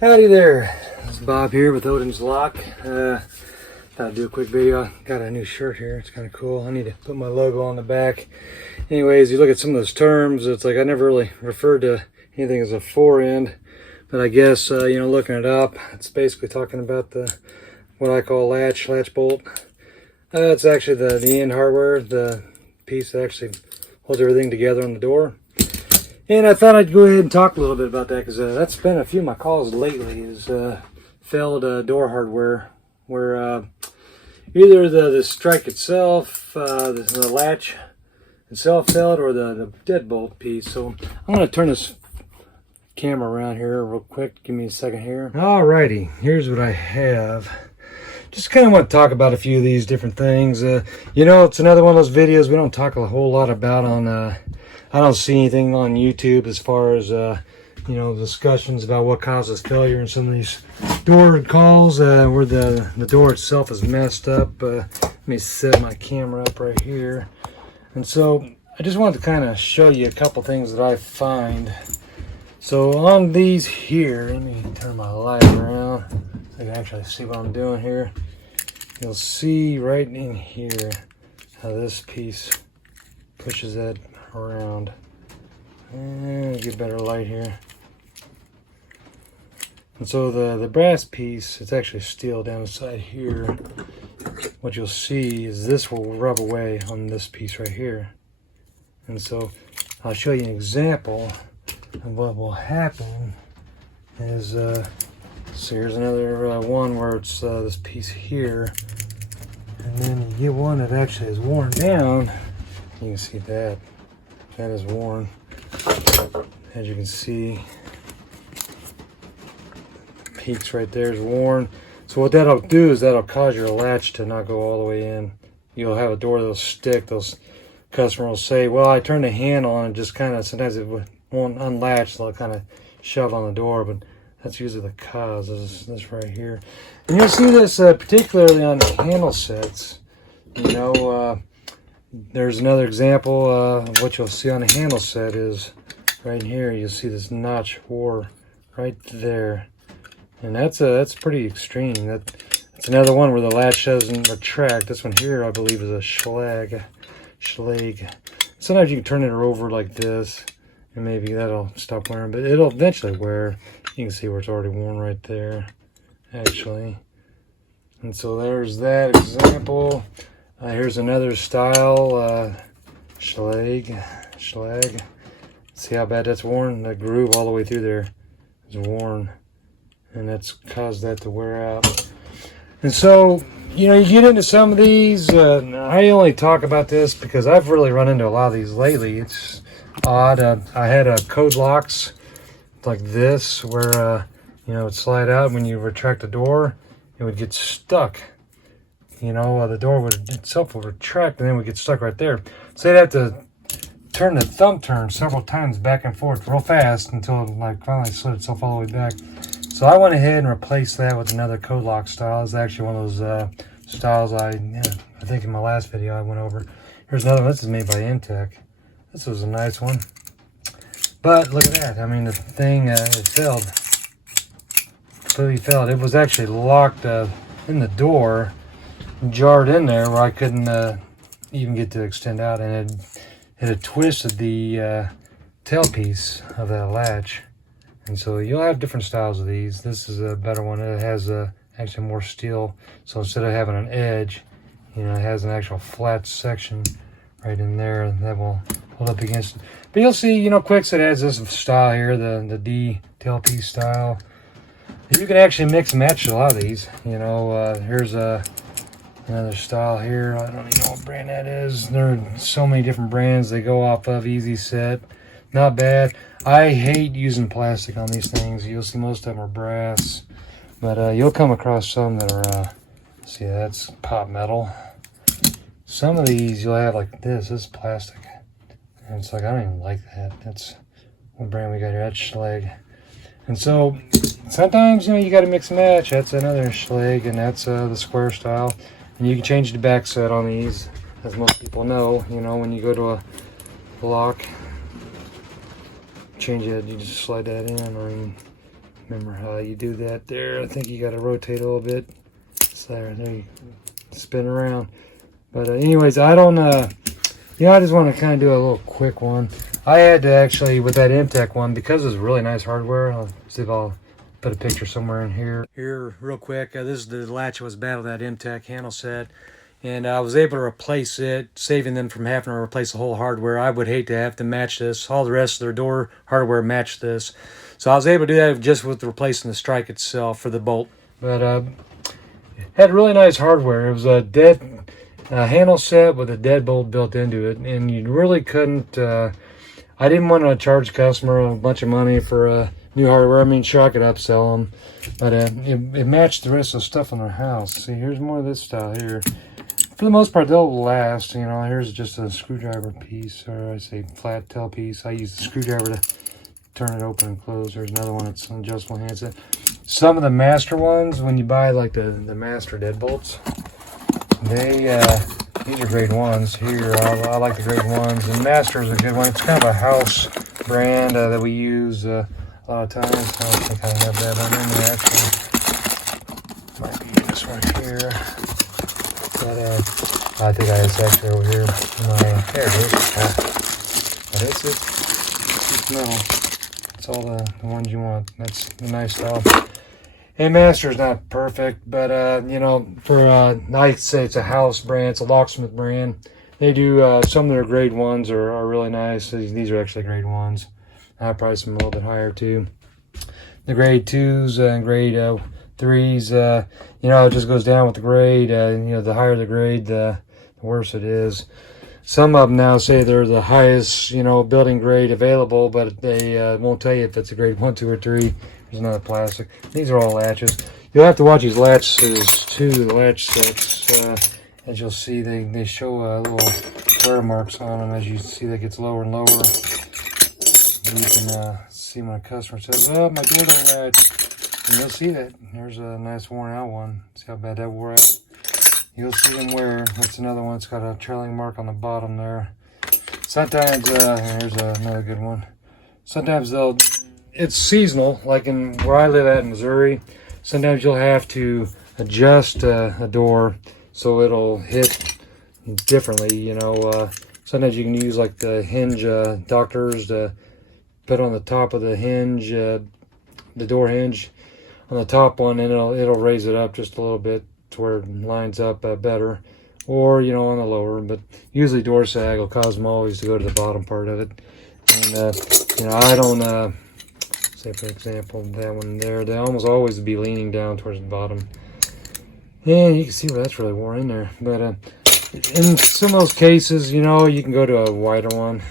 Howdy there, it's Bob here with Odin's Lock. Thought I'd do a quick video. Got a new shirt here, it's kind of cool. I need to put my logo on the back. Anyways, you look at some of those terms, it's like I never really referred to anything as a forend, but I guess, looking it up, it's basically talking about what I call latch bolt. It's actually the end hardware, the piece that actually holds everything together on the door. And I thought I'd go ahead and talk a little bit about that because that's been a few of my calls lately is failed door hardware where either the strike itself, the latch itself failed, or the deadbolt piece. So I'm going to turn this camera around here real quick. Give me a second here. Alrighty, here's what I have. Just kind of want to talk about a few of these different things. It's another one of those videos we don't talk a whole lot about on I don't see anything on YouTube as far as, discussions about what causes failure in some of these door calls where the door itself is messed up. Let me set my camera up right here. And so I just wanted to kind of show you a couple things that I find. So on these here, let me turn my light around so you can actually see what I'm doing here. You'll see right in here how this piece pushes that around, and get better light here. And so the brass piece, it's actually steel down the side here. What you'll see is this will rub away on this piece right here. And so I'll show you an example of what will happen is so here's another one where it's this piece here, and then you get one that actually is worn down. You can see that is worn. As you can see, the peaks right there is worn. So what that'll do is that'll cause your latch to not go all the way in. You'll have a door that'll stick. Those customer will say, well, I turned the handle on and just kind of, sometimes it won't unlatch, so they'll kind of shove on the door, but that's usually the cause. This right here. And you'll see this particularly on handle sets. There's another example of what you'll see on a handle set is right here. You'll see this notch wore right there, and that's pretty extreme. That's another one where the latch doesn't retract. This one here, I believe, is a Schlage. Sometimes you can turn it over like this, and maybe that'll stop wearing, but it'll eventually wear. You can see where it's already worn right there, actually. And so there's that example. Here's another style, Schlage. See how bad that's worn? That groove all the way through there is worn, and that's caused that to wear out. And so, you get into some of these. I only talk about this because I've really run into a lot of these lately. It's odd. I had code locks like this where, it'd slide out. When you retract the door, it would get stuck. The door itself would retract and then would get stuck right there. So you'd have to turn the thumb turn several times back and forth real fast until it finally slid itself all the way back. So I went ahead and replaced that with another code lock style. It's actually one of those styles I think in my last video I went over. Here's another one. This is made by Intech. This was a nice one. But look at that. I mean, the thing, it failed. Completely failed. It was actually locked in the door, jarred in there where I couldn't even get to extend out, and it had twisted the tailpiece of that latch. And so you'll have different styles of these. This is a better one. It has actually more steel, so instead of having an edge, it has an actual flat section right in there that will hold up against it. But you'll see, Kwikset has this style here, the D tailpiece style. You can actually mix and match a lot of these. Here's another style here. I don't even know what brand that is. There are so many different brands they go off of. Easy Set, not bad. I hate using plastic on these things. You'll see most of them are brass, but you'll come across some that are, see, that's pot metal. Some of these you'll have like this is plastic. And it's like, I don't even like that. That's what brand we got here. That's Schlage. And so sometimes, you got to mix and match. That's another Schlage, and that's the square style. And you can change the back set on these, as most people know. When you go to a lock, change it, you just slide that in, or you remember how you do that there. I think you got to rotate a little bit. So there you spin around. But anyways, I don't, you know, I just want to kind of do a little quick one. I had to actually, with that MTech one, because it was really nice hardware, I'll see if I'll put a picture somewhere in here. Here, real quick, this is the latch that was bad with that MTech handle set. And I was able to replace it, saving them from having to replace the whole hardware. I would hate to have to match this. All the rest of their door hardware matched this. So I was able to do that just with replacing the strike itself for the bolt. But had really nice hardware. It was a dead handle set with a deadbolt built into it. And you really couldn't... I didn't want to charge the customer a bunch of money for new hardware. I mean, sure, I could upsell them. But it matched the rest of the stuff in their house. See, here's more of this style here. For the most part, they'll last. You know, here's just a screwdriver piece, or I say flat tail piece. I use the screwdriver to turn it open and close. There's another one that's an adjustable handset. Some of the master ones, when you buy like the master deadbolts, these are grade ones here. I like the grade ones, and master is a good one. It's kind of a house brand that we use a lot of times. I don't think I have that on in there actually. Might be this one here. But I think it's actually over here. There it is. What is it? It's metal. It's all the ones you want. That's the nice stuff. And Master's not perfect, but you know, for I'd say it's a house brand. It's a Locksmith brand. They do some of their grade ones are really nice. These are actually grade ones. I price them a little bit higher too. The grade 2s and grade 3s, you know, it just goes down with the grade. You know, the higher the grade, the worse it is. Some of them now say they're the highest, you know, building grade available, but they won't tell you if it's a grade 1, 2, or 3. There's another plastic. These are all latches. You'll have to watch these latches too, the latch sets. As you'll see, they show little wear marks on them. As you see, that gets lower and lower. You can see when a customer says, "Oh, my door don't latch." And you'll see that. There's a nice worn out one. See how bad that wore out? You'll see them wear. That's another one. It's got a trailing mark on the bottom there. Sometimes, here's another good one. Sometimes it's seasonal. Like in where I live at in Missouri, sometimes you'll have to adjust a door so it'll hit differently. You know, sometimes you can use like the hinge doctors to put on the top of the hinge, the door hinge. On the top one, and it'll raise it up just a little bit to where it lines up better, or you know, on the lower. But usually door sag will cause them always to go to the bottom part of it. And you know, I don't say for example that one there, they almost always be leaning down towards the bottom. And you can see where that's really worn in there. But in some of those cases, you know, you can go to a wider one.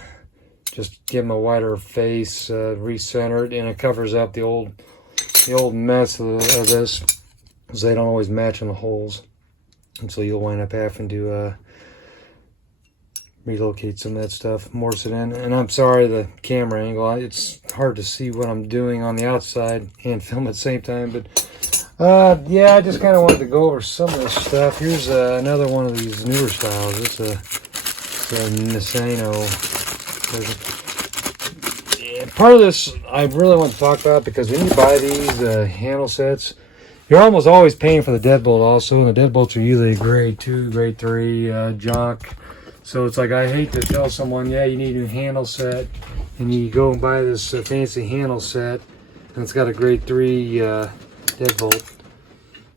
Just give them a wider face, recenter it, and it covers up the old mess of this, because they don't always match in the holes, and so you'll wind up having to relocate some of that stuff, morse it in. And I'm sorry, the camera angle, it's hard to see what I'm doing on the outside and film at the same time. But yeah, I just kind of wanted to go over some of this stuff. Here's another one of these newer styles. It's a Nisano. Part of this I really want to talk about, because when you buy these handle sets, you're almost always paying for the deadbolt also, and the deadbolts are usually grade 2, grade 3 junk. So it's like, I hate to tell someone, yeah, you need a new handle set, and you go and buy this fancy handle set, and it's got a grade 3 deadbolt.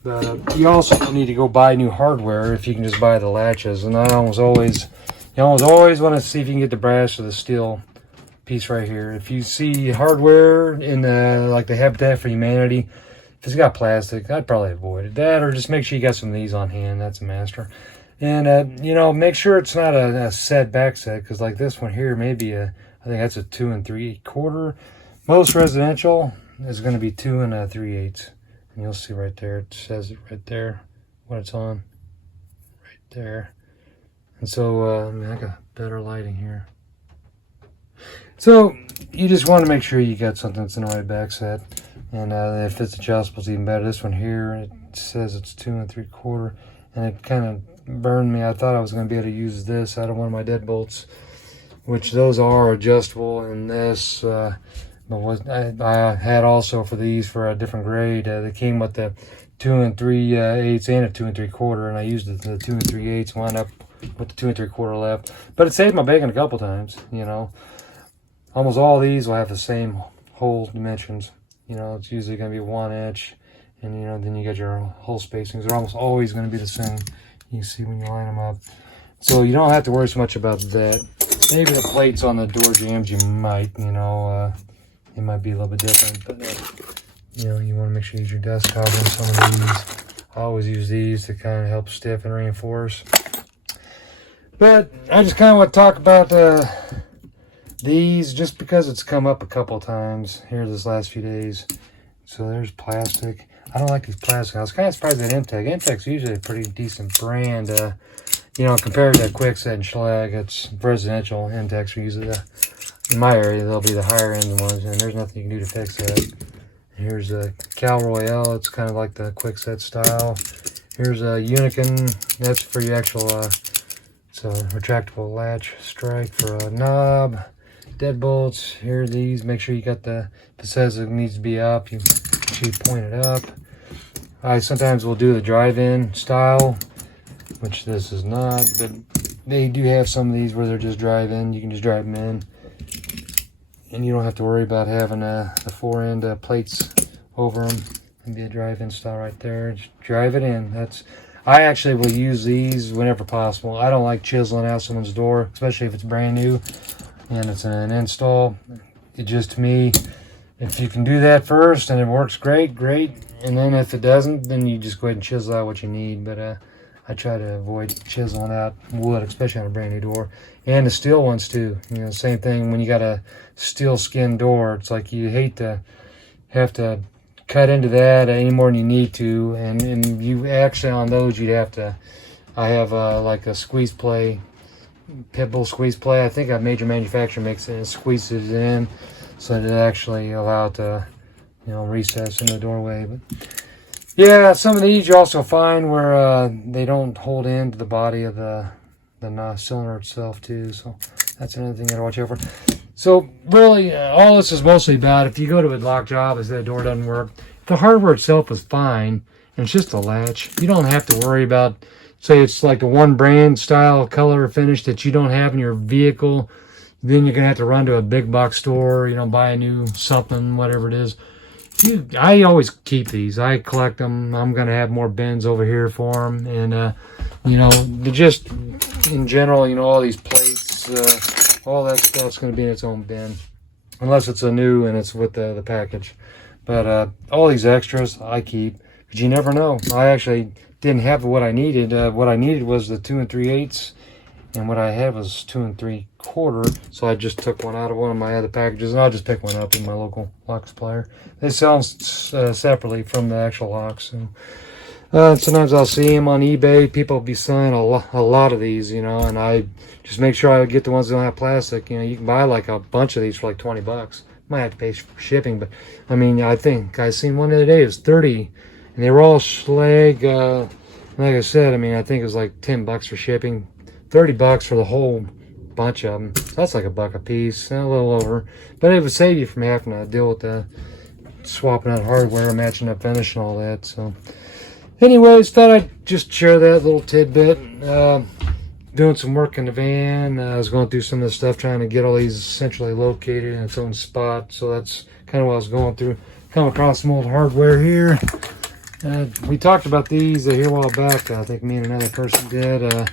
But you also need to go buy new hardware if you can just buy the latches. And you almost always want to see if you can get the brass or the steel piece right here. If you see hardware in like the Habitat for Humanity, if it's got plastic, I'd probably avoid it. That, or just make sure you got some of these on hand. That's a master. And you know, make sure it's not a set back set, because like this one here, maybe I think that's a 2 3/4. Most residential is going to be 2 3/8, and you'll see right there. It says it right there what it's on, right there. And so I mean, I got better lighting here. So you just want to make sure you got something that's an OI back set, and if it's adjustable, it's even better. This one here, it says it's 2 3/4, and it kind of burned me. I thought I was going to be able to use this out of one of my deadbolts, which those are adjustable in this, But I had also for these for a different grade. They came with the 2 3/8 and a 2 3/4, and I used the 2 3/8, wound up with the 2 3/4 left. But it saved my bacon a couple times. You know, almost all these will have the same hole dimensions. You know, it's usually going to be 1 inch, and you know, then you got your hole spacings. They're almost always going to be the same. You see when you line them up. So you don't have to worry so much about that. Maybe the plates on the door jambs, you might, you know, it might be a little bit different, but you know, you want to make sure you use your dust cover on some of these. I always use these to kind of help stiff and reinforce. But I just kind of want to talk about these just because it's come up a couple of times here this last few days. So there's plastic. I don't like these plastic. I was kind of surprised at Intech. Intech's usually a pretty decent brand. You know, compared to Kwikset and Schlage, it's residential. Intech's are usually in my area, they'll be the higher end ones, and there's nothing you can do to fix that. Here's a Cal Royale. It's kind of like the Kwikset style. Here's a Unicorn. That's for your actual, it's a retractable latch strike for a knob. Deadbolts. Here are these. Make sure you got if it says it needs to be up, you should point it up. I sometimes will do the drive-in style, which this is not, but they do have some of these where they're just drive-in. You can just drive them in, and you don't have to worry about having the fore-end plates over them. It'd be a drive-in style right there. Just drive it in. I actually will use these whenever possible. I don't like chiseling out someone's door, especially if it's brand new and it's an install. It just, to me, if you can do that first and it works great, great. And then if it doesn't, then you just go ahead and chisel out what you need. But I try to avoid chiseling out wood, especially on a brand new door. And the steel ones too. You know, same thing when you got a steel skin door. It's like you hate to have to cut into that any more than you need to. And you actually, on those, you'd have to, I have like a squeeze play, pit bull squeeze play. I think a major manufacturer makes it and squeezes it in so that it actually allow it to, you know, recess in the doorway. But yeah, some of these you also find where they don't hold into the body of the cylinder itself too. So that's another thing you gotta watch out for. So really, all this is mostly about if you go to a lock job and the door doesn't work, if the hardware itself is fine and it's just a latch, you don't have to worry about, say it's like the one brand style color or finish that you don't have in your vehicle, then you're gonna have to run to a big box store, you know, buy a new something, whatever it is. I always keep these. I collect them. I'm going to have more bins over here for them. And, you know, just in general, you know, all these plates, all that stuff's going to be in its own bin. Unless it's a new and it's with the package. But all these extras I keep. Because you never know. I actually didn't have what I needed. What I needed was the 2 3/8. And what I had was 2 3/4, so I just took one out of one of my other packages, and I'll just pick one up in my local lock supplier. They sell them separately from the actual locks. So, sometimes I'll see them on eBay. People will be selling a lot of these, you know, and I just make sure I get the ones that don't have plastic. You know, you can buy like a bunch of these for like $20. Might have to pay for shipping, but I mean, I think I seen one the other day. It was 30, and they were all Schlage. Like I said, I mean, I think it was like $10 for shipping. $30 for the whole bunch of them. So that's like $1 a piece, a little over. But it would save you from having to deal with the swapping out hardware, matching up finish and all that. So anyways, thought I'd just share that little tidbit. Doing some work in the van. I was going through some of the stuff, trying to get all these centrally located in its own spot. So that's kind of what I was going through. Come across some old hardware here. We talked about these here a while back. I think me and another person did.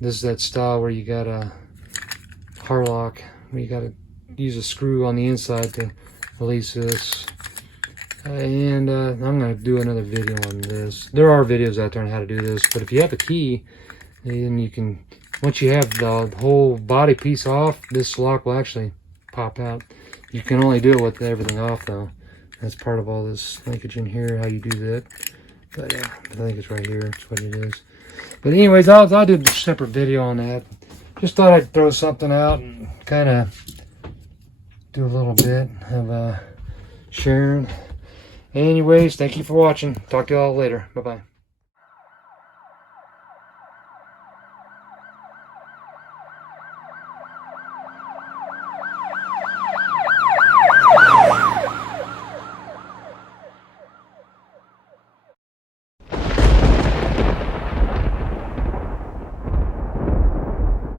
This is that style where you got a Harlock, where you got to use a screw on the inside to release this. And I'm going to do another video on this. There are videos out there on how to do this, but if you have a key, then you can, once you have the whole body piece off, this lock will actually pop out. You can only do it with everything off though. That's part of all this linkage in here, how you do that. But I think it's right here, that's what it is. But anyways, I'll do a separate video on that. Just thought I'd throw something out and kind of do a little bit of sharing. Anyways, thank you for watching. Talk to y'all later. Bye-bye.